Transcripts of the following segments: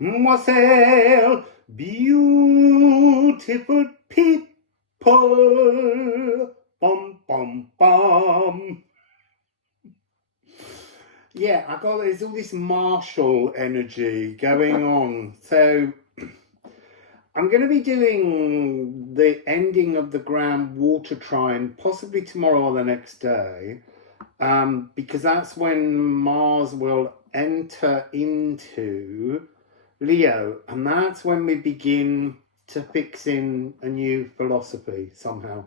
Wassail, beautiful people. Bum, bum, bum. Yeah, there's all this martial energy going on. So I'm going to be doing the ending of the grand water trine possibly tomorrow or the next day, because that's when Mars will enter into Leo, and that's when we begin to fix in a new philosophy somehow.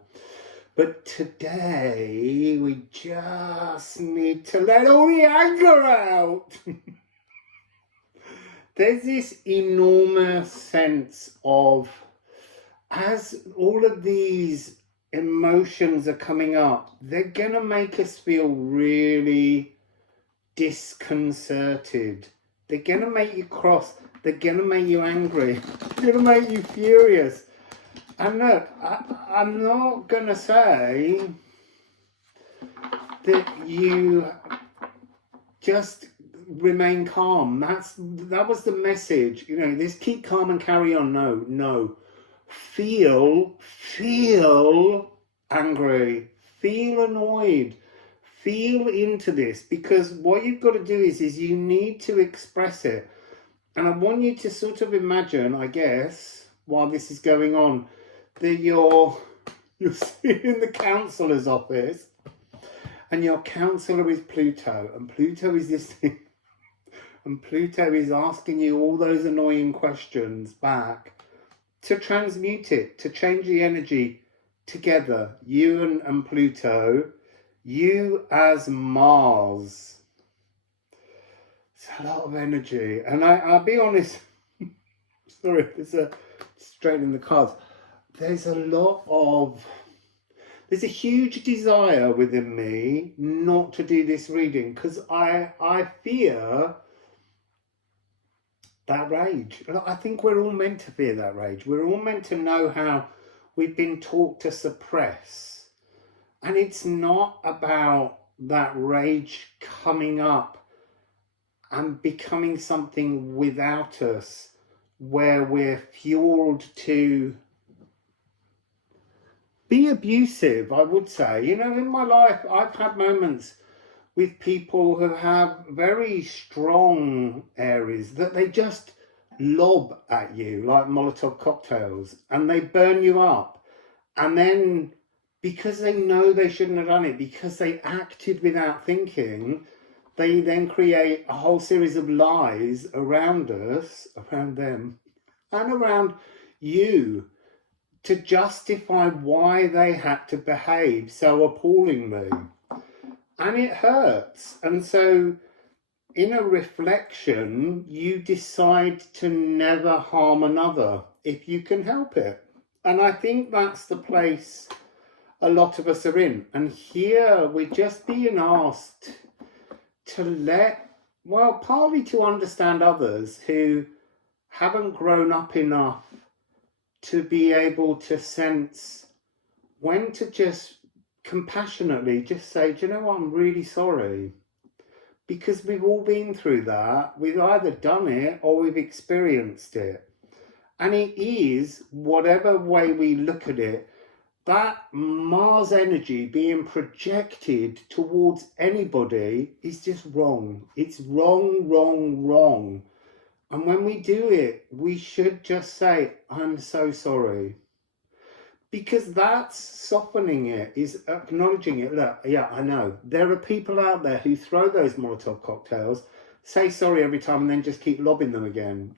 But today we just need to let all the anger out. There's this enormous sense of, as all of these emotions are coming up, they're going to make us feel really disconcerted. They're going to make you cross. They're going to make you angry. They're going to make you furious. And look, I'm not going to say that you just remain calm. That was the message. You know, this keep calm and carry on. No. Feel angry. Feel annoyed. Feel into this, because what you've got to do is you need to express it. And I want you to sort of imagine, I guess, while this is going on, that you're sitting in the counsellor's office, and your counsellor is Pluto, and Pluto is listening, and Pluto is asking you all those annoying questions back to transmute it, to change the energy together, you and Pluto, you as Mars. It's a lot of energy, and I'll be honest, sorry, there's a straight in the cards. There's a huge desire within me not to do this reading, because I fear that rage. I think we're all meant to fear that rage. We're all meant to know how we've been taught to suppress. And it's not about that rage coming up and becoming something without us, where we're fueled to be abusive, I would say. You know, in my life, I've had moments with people who have very strong areas that they just lob at you like Molotov cocktails, and they burn you up. And then, because they know they shouldn't have done it, because they acted without thinking, they then create a whole series of lies around us, around them, and around you, to justify why they had to behave so appallingly. And it hurts. And so, in a reflection, you decide to never harm another if you can help it. And I think that's the place a lot of us are in. And here we're just being asked to partly to understand others who haven't grown up enough to be able to sense when to just compassionately just say, do you know what, I'm really sorry. Because we've all been through that. We've either done it or we've experienced it. And it is, whatever way we look at it, that Mars energy being projected towards anybody is just wrong. It's wrong. And when we do it, we should just say, I'm so sorry. Because that's softening it, is acknowledging it. Look, yeah, I know. There are people out there who throw those Molotov cocktails, say sorry every time, and then just keep lobbing them again.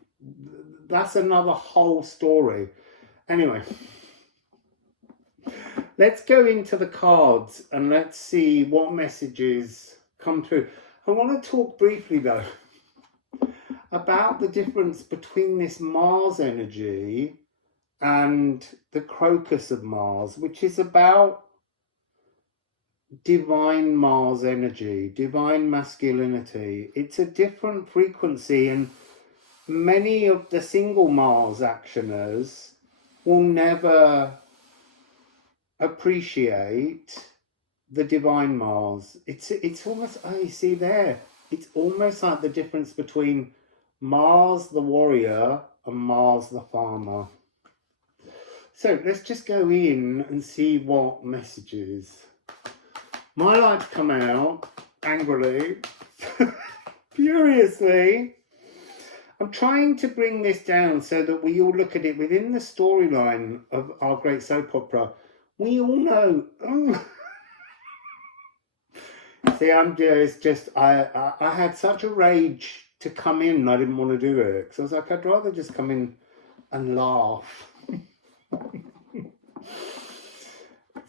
That's another whole story. Anyway, let's go into the cards and let's see what messages come through. I want to talk briefly, though, about the difference between this Mars energy and the crocus of Mars, which is about divine Mars energy, divine masculinity. It's a different frequency, and many of the single Mars actioners will never appreciate the divine Mars. It's almost, oh, you see there, it's almost like the difference between Mars the warrior and Mars the farmer. So let's just go in and see what messages. My lights come out angrily, furiously. I'm trying to bring this down so that we all look at it within the storyline of our great soap opera. We all know. See, I'm just I had such a rage to come in and I didn't want to do it. Because I was like, I'd rather just come in and laugh.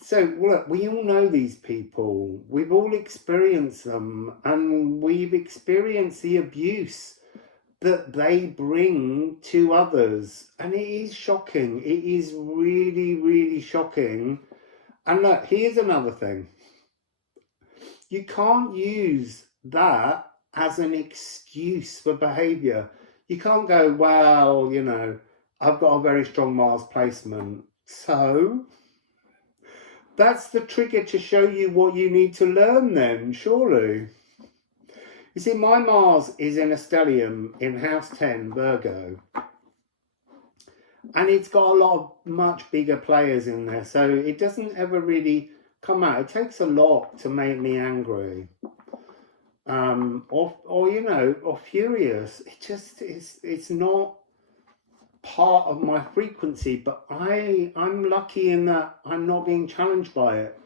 So, look, we all know these people. We've all experienced them, and we've experienced the abuse that they bring to others. And it is shocking. It is really, really shocking. And look, here's another thing. You can't use that as an excuse for behaviour. You can't go, well, you know, I've got a very strong Mars placement, so that's the trigger to show you what you need to learn then, surely. You see, my Mars is in a stellium in House 10, Virgo. And it's got a lot of much bigger players in there, so it doesn't ever really come out. It takes a lot to make me angry. Or you know, or furious. It just it's not part of my frequency, but I'm lucky in that I'm not being challenged by it.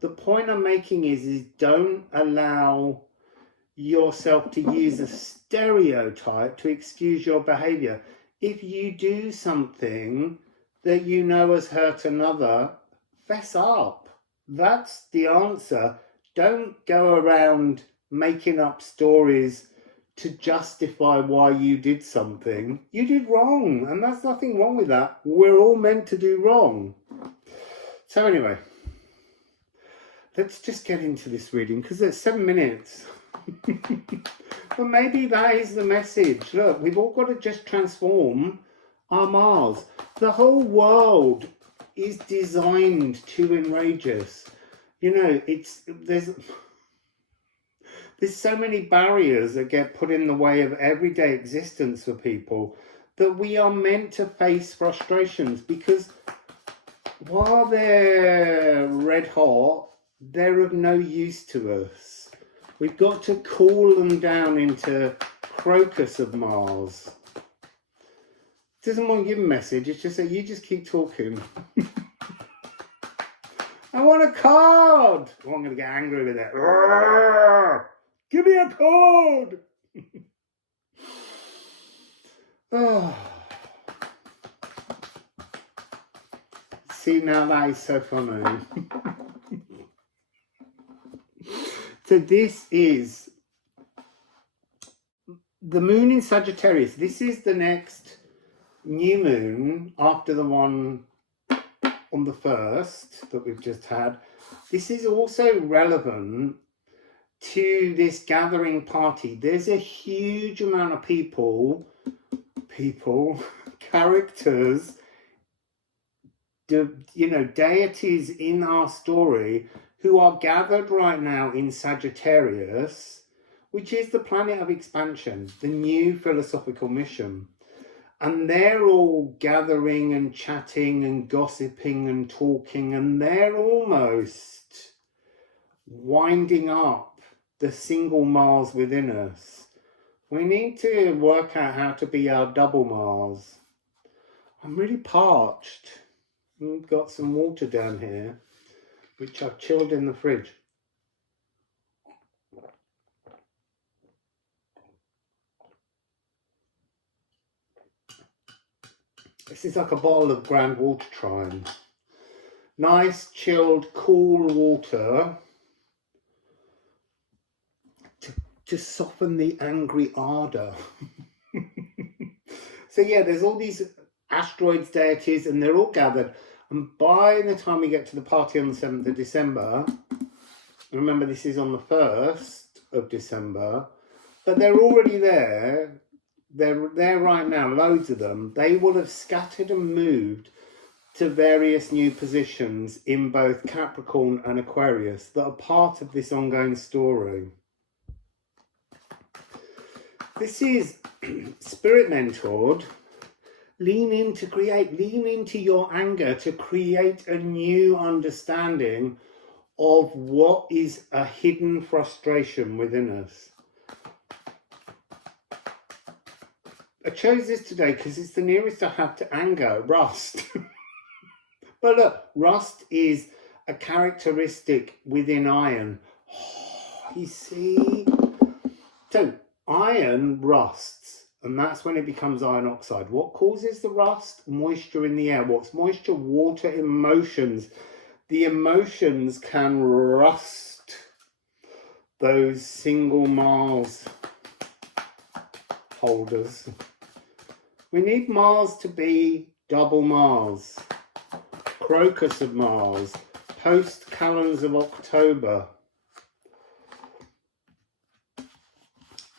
The point I'm making is don't allow yourself to use a stereotype to excuse your behavior. If you do something that you know has hurt another, fess up. That's the answer. Don't go around making up stories to justify why you did something. You did wrong, and there's nothing wrong with that. We're all meant to do wrong. So anyway, let's just get into this reading, because it's 7 minutes. But maybe that is the message. Look, we've all got to just transform our Mars. The whole world is designed to enrage us. You know, there's so many barriers that get put in the way of everyday existence for people that we are meant to face frustrations, because while they're red hot, they're of no use to us. We've got to cool them down into crocus of Mars. It doesn't want to give a message, it's just that you just keep talking. I want a card! Oh, I'm going to get angry with it. Give me a card! Oh. See, now that is so funny. So this is the moon in Sagittarius. This is the next new moon after the one on the 1st that we've just had. This is also relevant to this gathering party. There's a huge amount of people, characters, you know, deities in our story who are gathered right now in Sagittarius, which is the planet of expansion, the new philosophical mission. And they're all gathering and chatting and gossiping and talking, and they're almost winding up the single Mars within us. We need to work out how to be our double Mars. I'm really parched. I've got some water down here, which I've chilled in the fridge. This is like a bottle of Grand Water Trine. Nice, chilled, cool water to soften the angry ardour. So yeah, there's all these asteroids, deities, and they're all gathered. And by the time we get to the party on the 7th of December, remember this is on the 1st of December, but they're already there. They're there right now, loads of them. They will have scattered and moved to various new positions in both Capricorn and Aquarius that are part of this ongoing story. This is spirit mentored. Lean in to create, lean into your anger to create a new understanding of what is a hidden frustration within us. I chose this today because it's the nearest I have to anger, rust. But look, rust is a characteristic within iron. Oh, you see? So, iron rusts, and that's when it becomes iron oxide. What causes the rust? Moisture in the air. What's moisture? Water, emotions. The emotions can rust those single Mars holders. We need Mars to be double Mars, crocus of Mars, post-calends of October.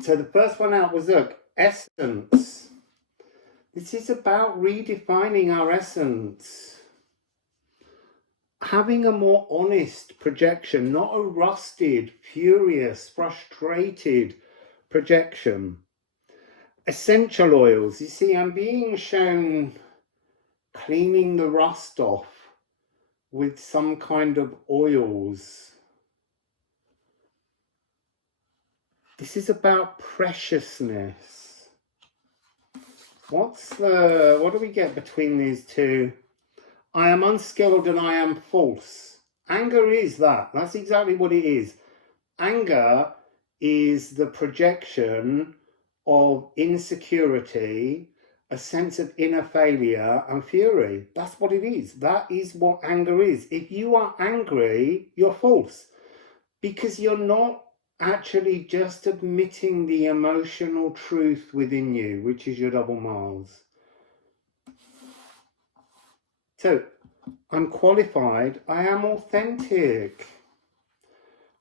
So the first one out was, look, essence. This is about redefining our essence. Having a more honest projection, not a rusted, furious, frustrated projection. Essential oils. You see, I'm being shown cleaning the rust off with some kind of oils. This is about preciousness. What do we get between these two? I am unskilled and I am false. Anger is that. That's exactly what it is. Anger is the projection of insecurity, a sense of inner failure and fury. That's what it is. That is what anger is. If you are angry, you're false, because you're not actually just admitting the emotional truth within you, which is your double Mars. So, I'm qualified, I am authentic.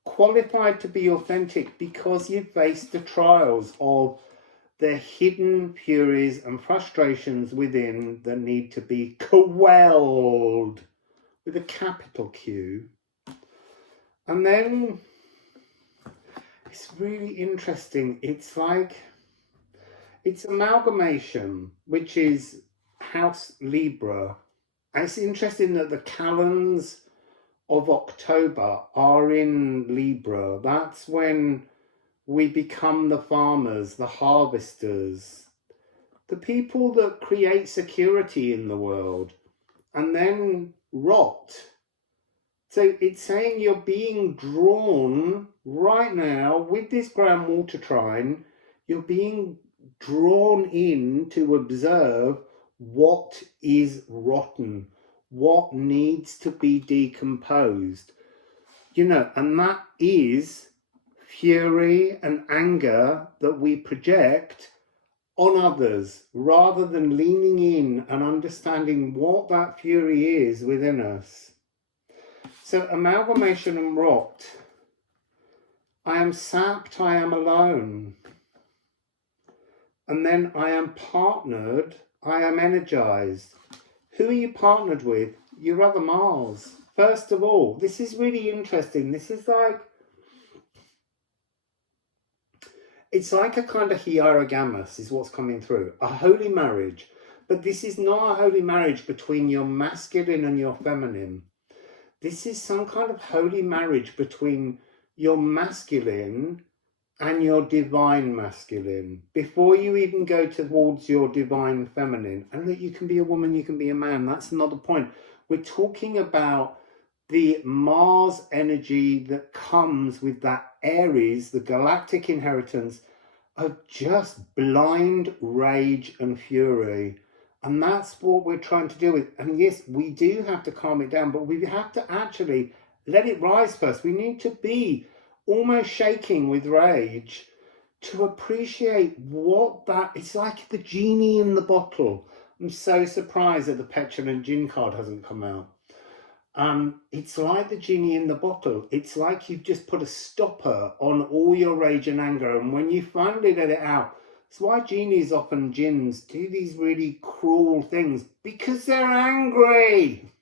Qualified to be authentic because you've faced the trials of the hidden furies and frustrations within that need to be quelled with a capital Q. And then it's really interesting. It's like, it's amalgamation, which is House Libra. And it's interesting that the calends of October are in Libra. That's when we become the farmers, the harvesters, the people that create security in the world and then rot. So it's saying you're being drawn right now with this grand water trine, you're being drawn in to observe what is rotten, what needs to be decomposed. You know, and that is fury and anger that we project on others, rather than leaning in and understanding what that fury is within us. So amalgamation and rot. I am sapped, I am alone. And then I am partnered, I am energized. Who are you partnered with? Your other Mars. First of all, this is really interesting. This is like, it's like a kind of hierogamous is what's coming through. A holy marriage. But this is not a holy marriage between your masculine and your feminine. This is some kind of holy marriage between your masculine and your divine masculine. Before you even go towards your divine feminine. And that you can be a woman, you can be a man. That's another point. We're talking about the Mars energy that comes with that Aries, the galactic inheritance of just blind rage and fury. And that's what we're trying to deal with. And yes, we do have to calm it down, but we have to actually let it rise first. We need to be almost shaking with rage to appreciate what that, it's like the genie in the bottle. I'm so surprised that the petulant Djinn card hasn't come out. It's like the genie in the bottle. It's like you've just put a stopper on all your rage and anger, and when you finally let it out, it's why genies, often jinns, do these really cruel things, because they're angry.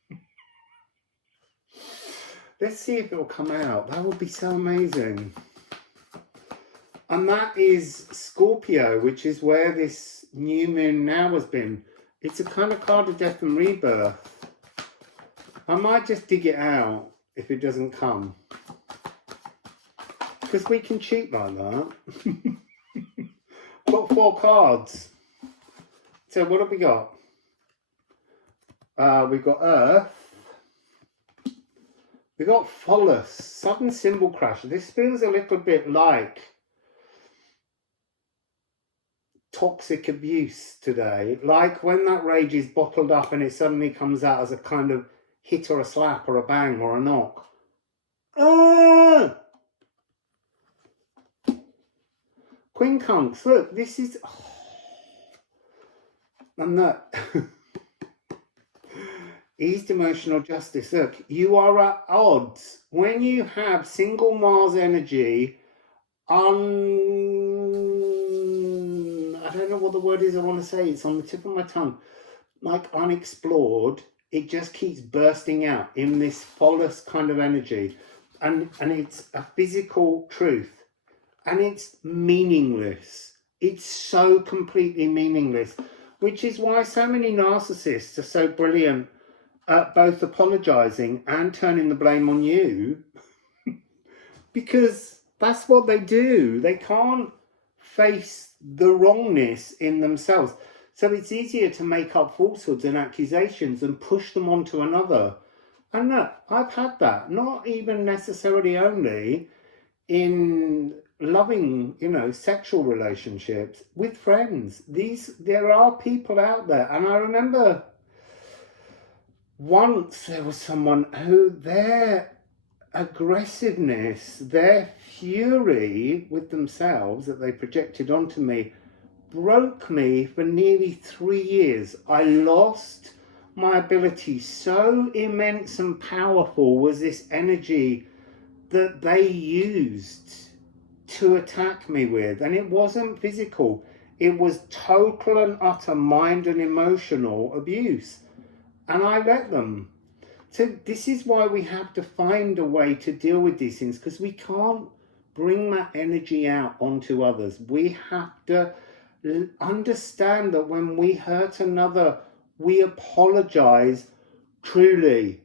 Let's see if it'll come out. That would be so amazing. And that is Scorpio, which is where this new moon now has been. It's a kind of card of death and rebirth. I might just dig it out if it doesn't come, because we can cheat like that. Got 4 cards. So what have we got? We've got Earth. We've got Phallus, sudden symbol crash. This feels a little bit like toxic abuse today. Like when that rage is bottled up and it suddenly comes out as a kind of hit or a slap or a bang or a knock. Ah! Queen Kunks, look, this is... And that... Eased emotional justice. Look, you are at odds. When you have single Mars energy, I don't know what the word is I want to say. It's on the tip of my tongue. Like unexplored, it just keeps bursting out in this Phallus kind of energy. And it's a physical truth. And it's meaningless. It's so completely meaningless. Which is why so many narcissists are so brilliant at both apologising and turning the blame on you. Because that's what they do. They can't face the wrongness in themselves. So it's easier to make up falsehoods and accusations and push them onto another. And look, I've had that. Not even necessarily only in loving, sexual relationships with friends. There are people out there. And I remember once there was someone who their aggressiveness, their fury with themselves that they projected onto me broke me for nearly 3 years. I lost my ability. So immense and powerful was this energy that they used to attack me with. And it wasn't physical. It was total and utter mind and emotional abuse. And I let them. So this is why we have to find a way to deal with these things, because we can't bring that energy out onto others. We have to understand that when we hurt another, we apologize truly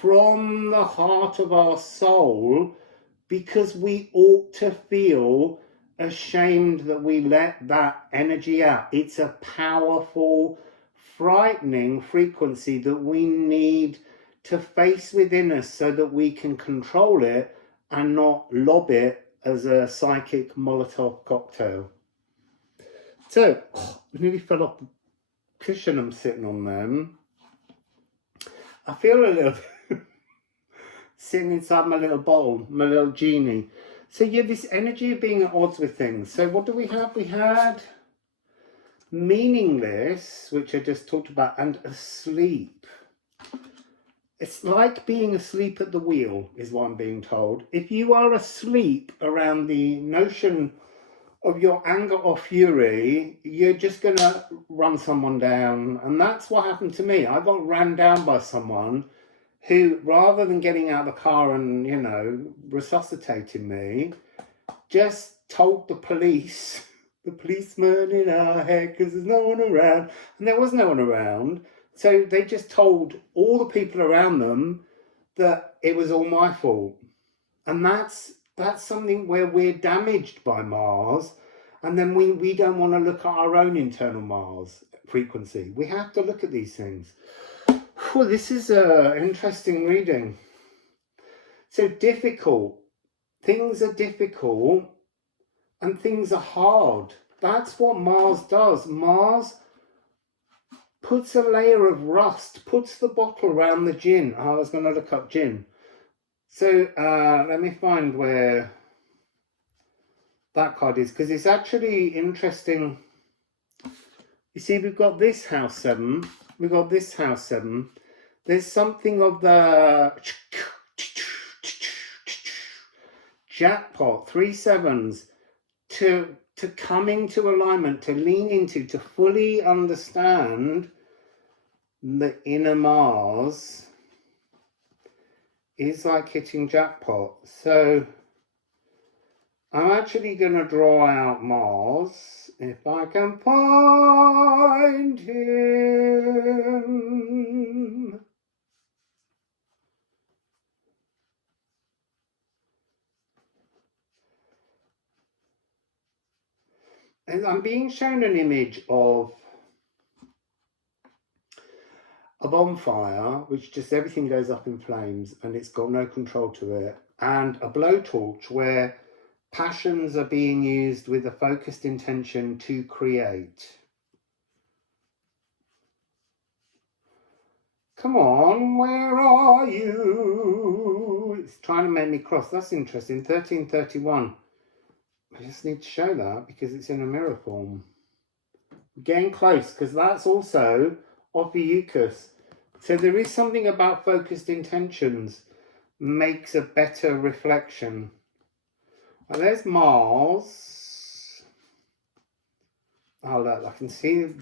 from the heart of our soul, because we ought to feel ashamed that we let that energy out. It's a powerful, frightening frequency that we need to face within us so that we can control it and not lob it as a psychic Molotov cocktail. So, I nearly fell off the cushion I'm sitting on them. I feel a little sitting inside my little bottle, my little genie. So yeah, this energy of being at odds with things. So what do we have? We had meaningless, which I just talked about, and asleep. It's like being asleep at the wheel, is what I'm being told. If you are asleep around the notion of your anger or fury, you're just going to run someone down. And that's what happened to me. I got ran down by someone who, rather than getting out of the car and, resuscitating me, just told the police, the policeman in our head, because there's no one around. And there was no one around. So they just told all the people around them that it was all my fault. And that's something where we're damaged by Mars. And then we don't want to look at our own internal Mars frequency. We have to look at these things. Well, this is an interesting reading. So difficult. Things are difficult and things are hard. That's what Mars does. Mars puts a layer of rust, puts the bottle around the Djinn. I was going to look up Djinn. So let me find where that card is, because it's actually interesting. You see, we've got this house 7. We've got this house 7. There's something of the jackpot, 3 7s, to come into alignment, to lean into, to fully understand the inner Mars is like hitting jackpot. So I'm actually going to draw out Mars, if I can find him. And I'm being shown an image of a bonfire, which just everything goes up in flames and it's got no control to it, and a blowtorch where passions are being used with a focused intention to create. Come on, where are you? It's trying to make me cross. That's interesting. 1331. I just need to show that because it's in a mirror form. Getting close, because that's also Ophiuchus. So there is something about focused intentions makes a better reflection. Oh, there's Mars. Oh, look, I can see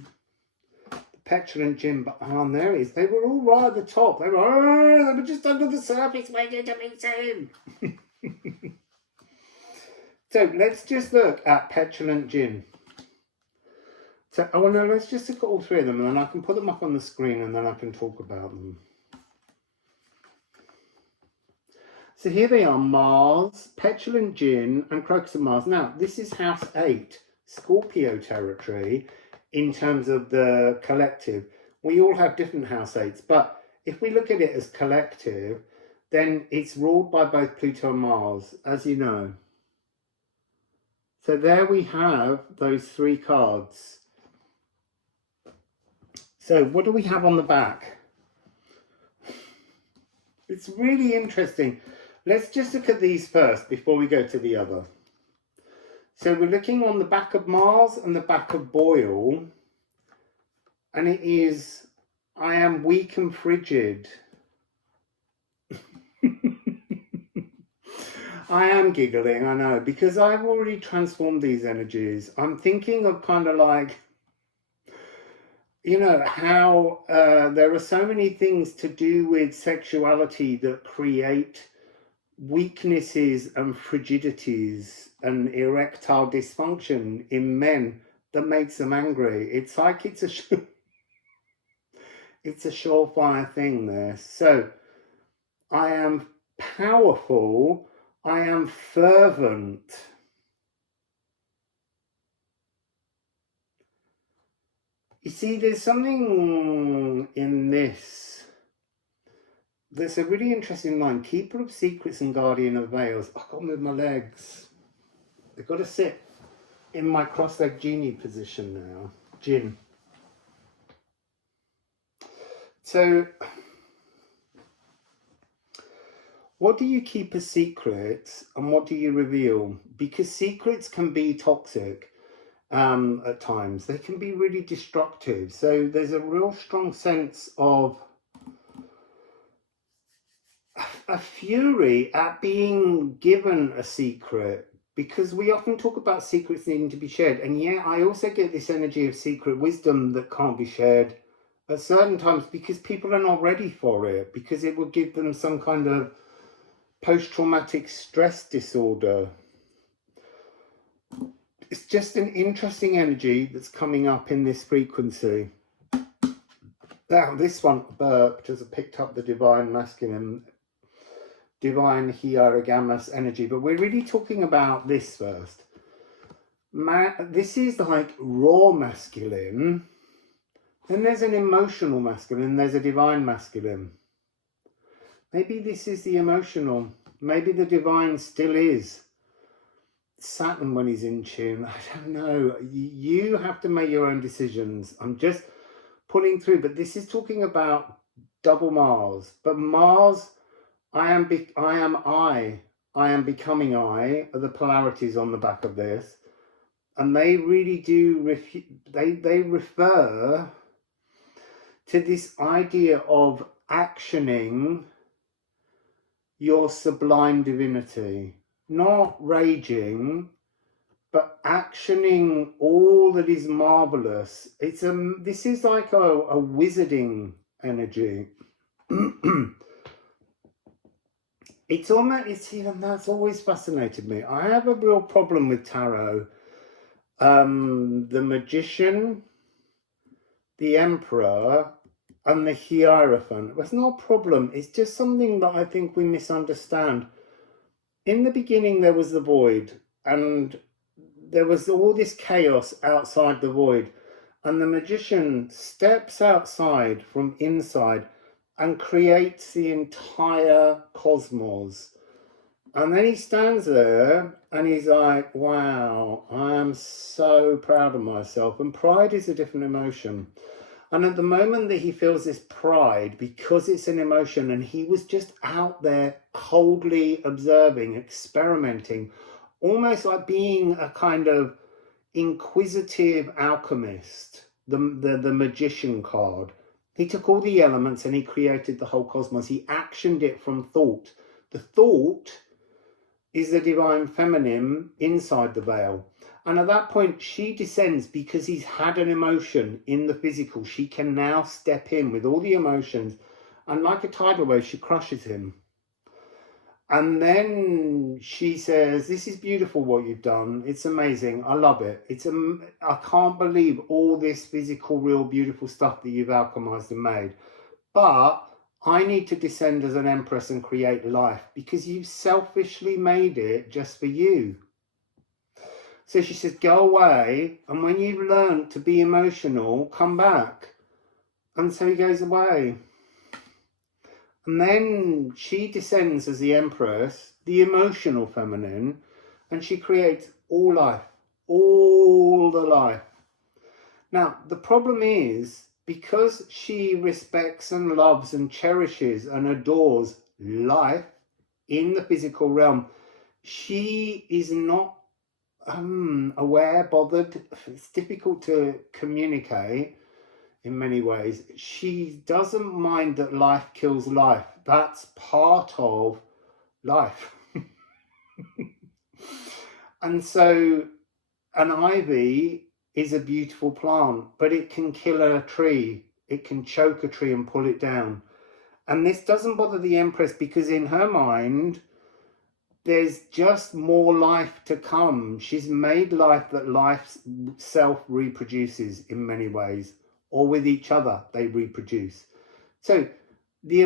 the petulant Djinn, but there it is. They were all right at the top. They were just under the surface waiting to be seen. So let's just look at petulant Djinn. So, oh no, let's just look at all three of them and then I can put them up on the screen and then I can talk about them. So here they are, Mars, petulant Djinn and Crocus of Mars. Now, this is House 8, Scorpio territory in terms of the collective. We all have different House 8s, but if we look at it as collective, then it's ruled by both Pluto and Mars, as you know. So there we have those three cards. So what do we have on the back? It's really interesting. Let's just look at these first before we go to the other. So we're looking on the back of Mars and the back of Boyle. And it is, I am weak and frigid. I am giggling, I know, because I've already transformed these energies. I'm thinking of kind of like, you know, how there are so many things to do with sexuality that create weaknesses and frigidities and erectile dysfunction in men that makes them angry. It's like it's a surefire thing there. So I am powerful, I am fervent. You see, there's something in this. There's a really interesting line. Keeper of secrets and guardian of veils. I can't move my legs. They've got to sit in my cross-legged genie position now. Djinn. So, what do you keep as secrets and what do you reveal? Because secrets can be toxic. At times they can be really destructive, so there's a real strong sense of a fury at being given a secret, because we often talk about secrets needing to be shared, and yet I also get this energy of secret wisdom that can't be shared at certain times because people are not ready for it, because it will give them some kind of post-traumatic stress disorder. It's just an interesting energy that's coming up in this frequency. Now, this one burped as I picked up the divine masculine, divine hierogamous energy, but we're really talking about this first. This is like raw masculine, then there's an emotional masculine, there's a divine masculine. Maybe this is the emotional, maybe the divine still is Saturn when he's in tune. I don't know. You have to make your own decisions. I'm just pulling through, but this is talking about double Mars. But Mars, I am becoming I are the polarities on the back of this, and they really do they refer to this idea of actioning your sublime divinity. Not raging, but actioning all that is marvelous. This is like a wizarding energy. It's almost, and that's always fascinated me. I have a real problem with tarot. The Magician, the Emperor, and the Hierophant. It's not a problem. It's just something that I think we misunderstand. In the beginning, there was the void, and there was all this chaos outside the void. And the magician steps outside from inside and creates the entire cosmos. And then he stands there and he's like, wow, I am so proud of myself. And pride is a different emotion. And at the moment that he feels this pride, because it's an emotion, and he was just out there coldly observing, experimenting, almost like being a kind of inquisitive alchemist, the magician card. He took all the elements and he created the whole cosmos. He actioned it from thought. The thought is the divine feminine inside the veil. And at that point, she descends because he's had an emotion in the physical. She can now step in with all the emotions, and like a tidal wave, she crushes him. And then she says, this is beautiful what you've done. It's amazing. I love it. I can't believe all this physical, real, beautiful stuff that you've alchemized and made. But I need to descend as an empress and create life because you've selfishly made it just for you. So she says, go away. And when you've learned to be emotional, come back. And so he goes away. And then she descends as the empress, the emotional feminine, and she creates all life, all the life. Now, the problem is, because she respects and loves and cherishes and adores life in the physical realm, she is not aware, bothered. It's difficult to communicate. In many ways, she doesn't mind that life kills life. That's part of life. And so an ivy is a beautiful plant, but it can kill a tree. It can choke a tree and pull it down. And this doesn't bother the Empress because in her mind, there's just more life to come. She's made life that life self reproduces in many ways. Or with each other, they reproduce. So the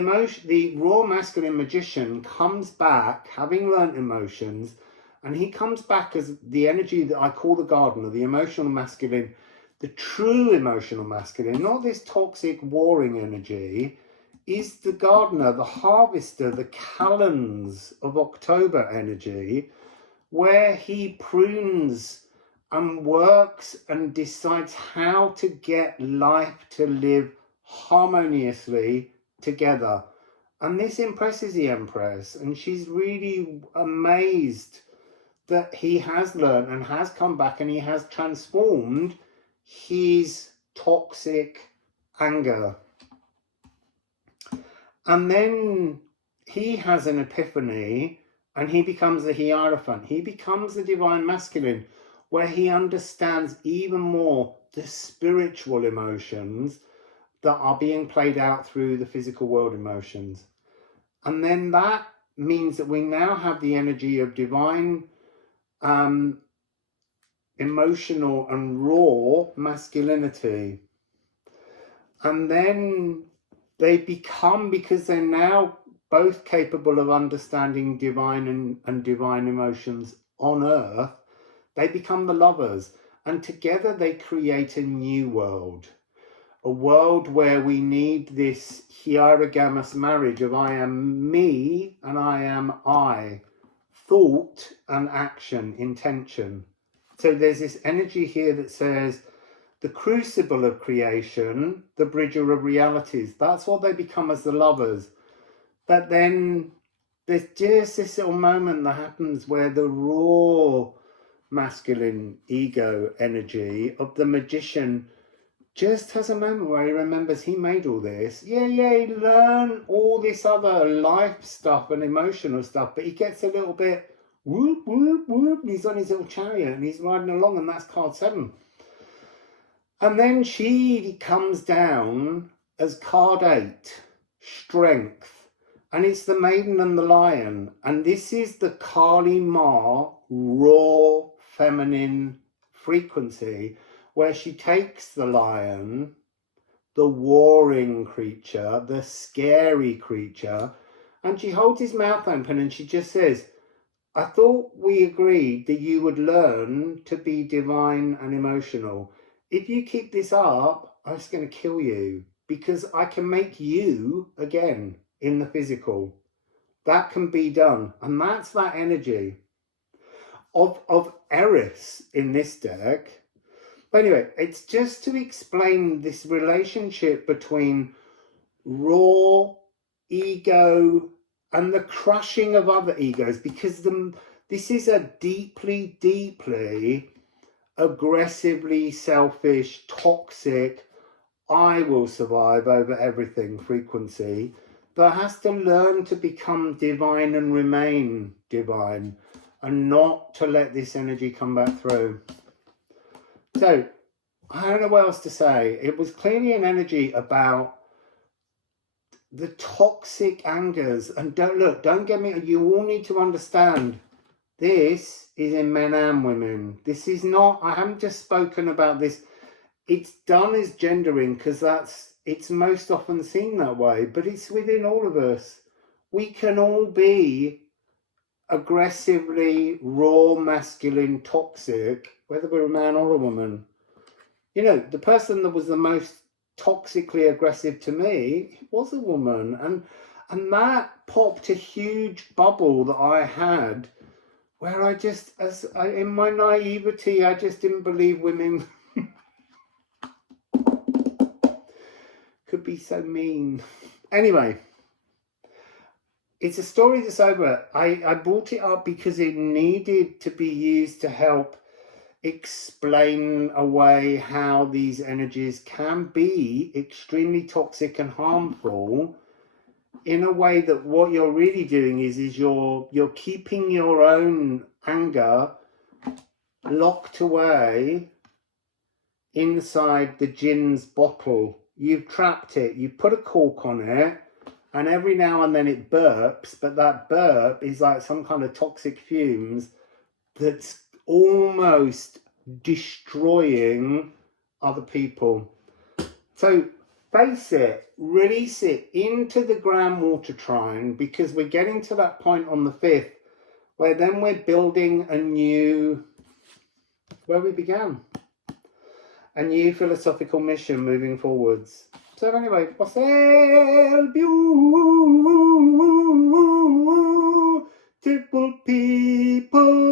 raw masculine magician comes back, having learnt emotions, and he comes back as the energy that I call the gardener, the emotional masculine, the true emotional masculine, not this toxic warring energy, is the gardener, the harvester, the calends of October energy, where he prunes and works and decides how to get life to live harmoniously together. And this impresses the Empress, and she's really amazed that he has learned and has come back and he has transformed his toxic anger. And then he has an epiphany and he becomes the Hierophant. He becomes the divine masculine, where he understands even more the spiritual emotions that are being played out through the physical world emotions. And then that means that we now have the energy of divine, emotional and raw masculinity. And then they become, because they're now both capable of understanding divine and divine emotions on earth, they become the lovers, and together they create a new world. A world where we need this hierogamous marriage of I am me and I am I. Thought and action, intention. So there's this energy here that says the crucible of creation, the bridger of realities. That's what they become as the lovers. But then there's just this little moment that happens where the raw masculine ego energy of the magician just has a moment where he remembers he made all this. Yeah, he learned all this other life stuff and emotional stuff, but he gets a little bit whoop, whoop, whoop. He's on his little chariot and he's riding along, and that's card 7. And then she comes down as card 8, strength. And it's the maiden and the lion. And this is the Kali Ma raw feminine frequency, where she takes the lion, the warring creature, the scary creature, and she holds his mouth open and she just says, I thought we agreed that you would learn to be divine and emotional. If you keep this up, I'm just going to kill you, because I can make you again in the physical. That can be done. And that's that energy of Eris in this deck. But anyway, it's just to explain this relationship between raw ego and the crushing of other egos, because this is a deeply, deeply aggressively selfish, toxic, I will survive over everything frequency that has to learn to become divine and remain divine, and not to let this energy come back through. So I don't know what else to say. It was clearly an energy about the toxic angers. And don't get me, you all need to understand, this is in men and women. This is not, I haven't just spoken about this. It's done as gendering because it's most often seen that way, but it's within all of us. We can all be aggressively raw, masculine, toxic, whether we're a man or a woman. You know, the person that was the most toxically aggressive to me was a woman, and that popped a huge bubble that I had, where in my naivety, I just didn't believe women could be so mean. Anyway, it's a story that's over. I brought it up because it needed to be used to help explain away how these energies can be extremely toxic and harmful, in a way that what you're really doing is you're keeping your own anger locked away inside the Djinn's bottle. You've trapped it, you put a cork on it, and every now and then it burps, but that burp is like some kind of toxic fumes that's almost destroying other people. So face it, release it into the grand water trine, because we're getting to that point on the 5th where then we're building where we began, a new philosophical mission moving forwards. So anyway, Wassail, beautiful people.